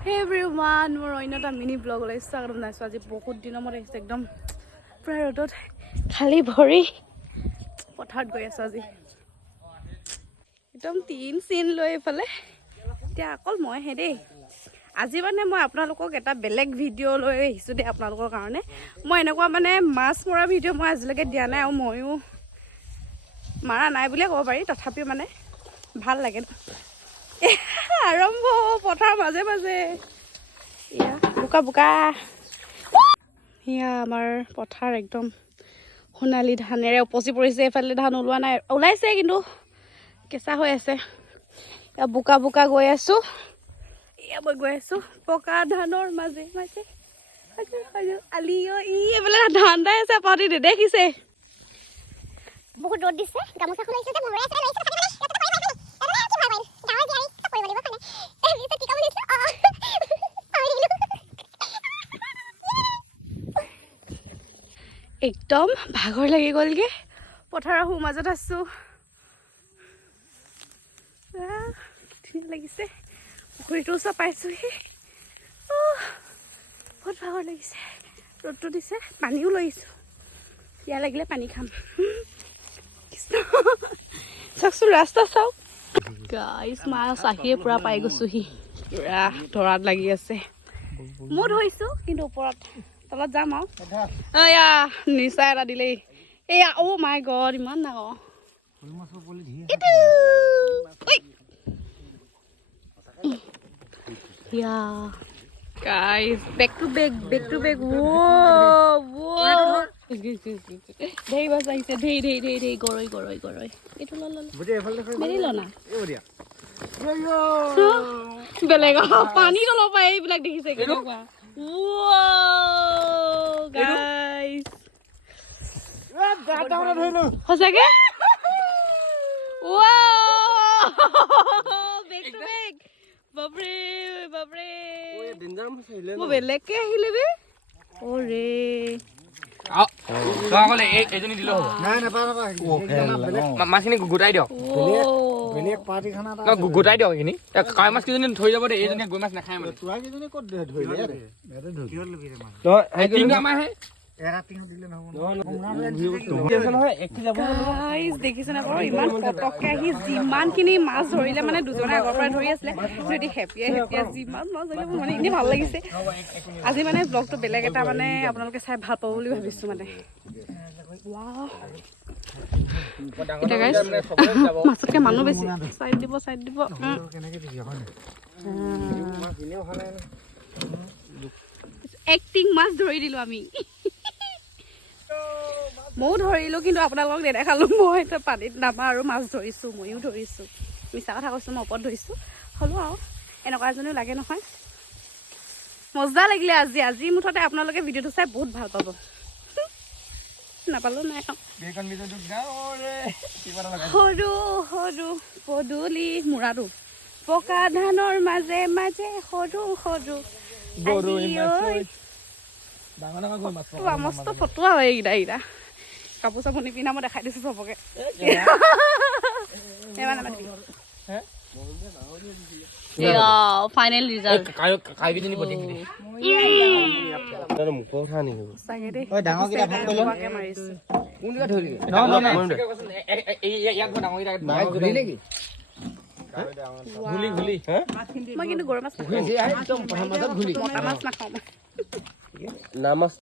Hey everyone, মোৰ অন্য এটা মিনি ব্লগ ওলাইছে আৰু নাইছো আজি বহুত দিনৰ মূৰত আহিছে একদম প্ৰায় ৰ'দত খালি ভৰি পথাৰত গৈ আছো আজি একদম তিন চিন লৈ এইফালে এতিয়া অকল মইহে দেই আজি মানে মই আপোনালোকক এটা বেলেগ ভিডিঅ' লৈ আহিছোঁ দেই আপোনালোকৰ কাৰণে মই এনেকুৱা মানে মাছ মৰা ভিডিঅ' মই আজিলৈকে দিয়া নাই আৰু ময়ো মাৰা নাই বুলিয়ে ক'ব পাৰি তথাপিও মানে ভাল লাগে আৰম্ভ পথাৰ মাজে মাজে ইয়া বোকা বোকা ইয়া আমাৰ পথাৰ একদম সোণালী ধানেৰে উপচি পৰিছে এইফালে ধান ওলোৱা নাই ওলাইছে কিন্তু কেঁচা হৈ আছে ইয়া বোকা বোকা গৈ আছো ইয়া মই গৈ আছো পকা ধানৰ মাজে মাজে আলি ই এইফালে ধান দাই আছে পাতি নেদেখিছে বহুত ৰ'দ দিছে গামোচাখন আহিছে যে মৰে আছে লৈছে একদম ভাগৰ লাগি গ'লগে পথাৰৰ সোঁ মাজত আছো ধুনীয়া লাগিছে পুখুৰীটো ওচৰ পাইছোহি বহুত ভাগৰ লাগিছে ৰ'দটো দিছে পানীও লৈ আহিছোঁ ইয়াৰ লাগিলে পানী খাম চাওকচোন ৰাস্তা চাওক গাইছ মাছ আহিয়ে পূৰা পাই গৈছোহি পূৰা ধৰাত লাগি আছে মই ধৰিছোঁ কিন্তু ওপৰত তলত যাম আৰু এয়া নিচা এটা দিলেই এয়া অ' মাই গড ইমান ডাঙৰ ইয়া গাইছ বেক টু বেক ধেই বাছ আহিছে ধেই গৰৈ এইটো মেলি ল না বেলেগ পানী তলৰ পৰা এইবিলাক দেখিছে কেনেকুৱা গাইছ সঁচাকে বাপৰে মই বেলেগকে আহিলে বে অৰে মাছখিনি গোটাই দিয়ক গোটাই দিয়ক এইখিনি কাৱৈ মাছ কেইজনী ধৰি যাব দে এইজনীয়ে গৈ মাছ নাখায় মানে দেখিছে না বাৰু ইমান পটককে আহি যিমানখিনি মাছ ধৰিলে মানে দুজনে আগৰ পৰা ধৰি আছিলে যদি হেপিয়া যিমান মাছ ধৰিলে মানে এনেই ভাল লাগিছে আজি মানে ব্লগটো বেলেগ এটা মানে আপোনালোকে চাই ভাল পাব বুলি ভাবিছোঁ মানে মাছতকে মানুহ বেছি চাইড দিব এক্টিং মাছ ধৰি দিলো আমি ময়ো ধৰিলোঁ কিন্তু আপোনালোকক নেদেখালোঁ মই পানীত নামা আৰু মাছ ধৰিছোঁ ময়ো ধৰিছোঁ মিছা কথা কৈছোঁ মই ওপৰত ধৰিছোঁ হ'লেও আৰু এনেকুৱা এজনীও লাগে নহয় মজা লাগিলে আজি মুঠতে আপোনালোকে ভিডিঅ'টো চাই বহুত ভাল পাব নাপালোঁ নাই সৰু পদূলি মূৰাটো পকা ধানৰ মাজে মাজে সৰু মস্ত ফটোৱা হয় এইকেইটা কাপোৰ চাপোৰ নিপিন্ধা মই দেখাই দিছোঁ চবকে ফাইনেল ৰিজাল্ট মই কিন্তু গৰৈ মাছ নাখাওঁ মতা মাছ নাখাওঁ